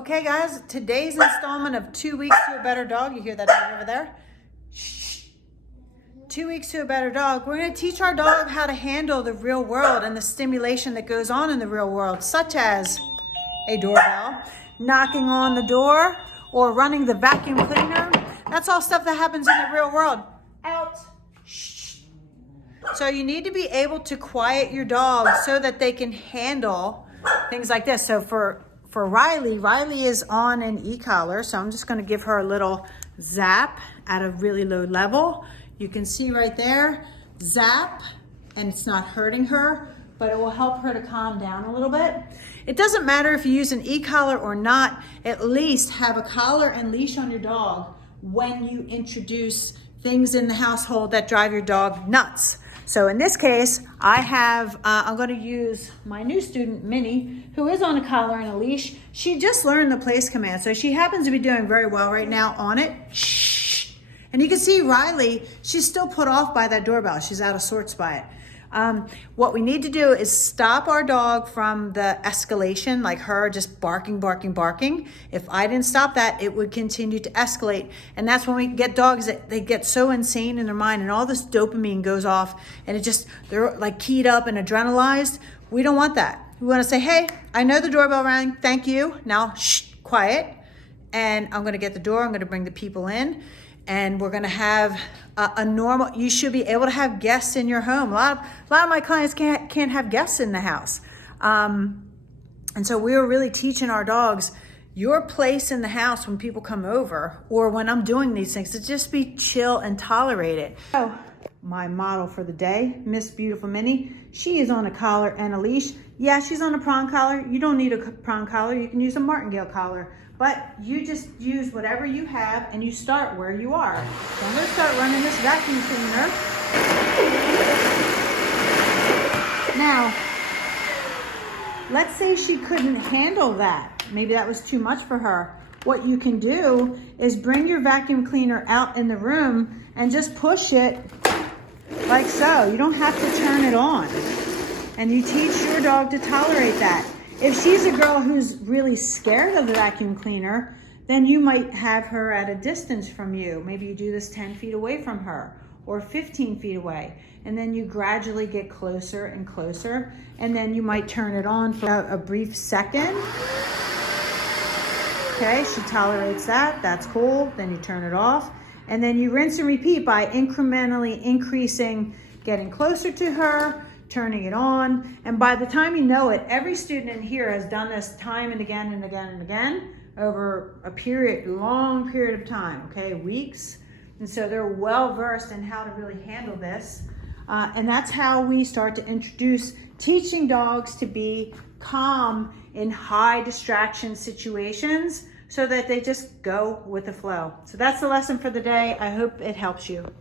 Okay guys, today's installment of 2 Weeks to a Better Dog. You hear that dog over there? Shh. 2 Weeks to a Better Dog. We're going to teach our dog how to handle the real world and the stimulation that goes on in the real world, such as a doorbell, knocking on the door, or running the vacuum cleaner. That's all stuff that happens in the real world. Out. Shh. So you need to be able to quiet your dog so that they can handle things like this. So for Riley is on an e-collar, so I'm just going to give her a little zap at a really low level. You can see right there, zap, and it's not hurting her, but it will help her to calm down a little bit. It doesn't matter if you use an e-collar or not, at least have a collar and leash on your dog when you introduce things in the household that drive your dog nuts. So in this case, I'm going to use my new student, Minnie, who is on a collar and a leash. She just learned the place command, so she happens to be doing very well right now on it. Shh. And you can see Riley, she's still put off by that doorbell. She's out of sorts by it. What we need to do is stop our dog from the escalation, like her just barking. If I didn't stop that, it would continue to escalate. And that's when we get dogs that they get so insane in their mind and all this dopamine goes off and they're like keyed up and adrenalized. We don't want that. We want to say, hey, I know the doorbell rang. Thank you. Now, shh, quiet. And I'm going to get the door. I'm going to bring the people in. And we're going to have you should be able to have guests in your home. A lot of my clients can't have guests in the house. And so we're really teaching our dogs your place in the house when people come over or when I'm doing these things to just be chill and tolerate it. So my model for the day, Miss Beautiful Minnie, she is on a collar and a leash. Yeah, she's on a prong collar. You don't need a prong collar. You can use a martingale collar. But you just use whatever you have and you start where you are. So I'm going to start running this vacuum cleaner. Now, let's say she couldn't handle that. Maybe that was too much for her. What you can do is bring your vacuum cleaner out in the room and just push it like so. You don't have to turn it on. And you teach your dog to tolerate that. If she's a girl who's really scared of the vacuum cleaner, then you might have her at a distance from you. Maybe you do this 10 feet away from her or 15 feet away. And then you gradually get closer and closer. And then you might turn it on for a brief second. Okay, she tolerates that. That's cool. Then you turn it off. And then you rinse and repeat by incrementally increasing, getting closer to her, turning it on, and by the time you know it, every student in here has done this time and again and again and again over a long period of time, okay, weeks. And so they're well versed in how to really handle this. And that's how we start to introduce teaching dogs to be calm in high distraction situations so that they just go with the flow. So that's the lesson for the day. I hope it helps you.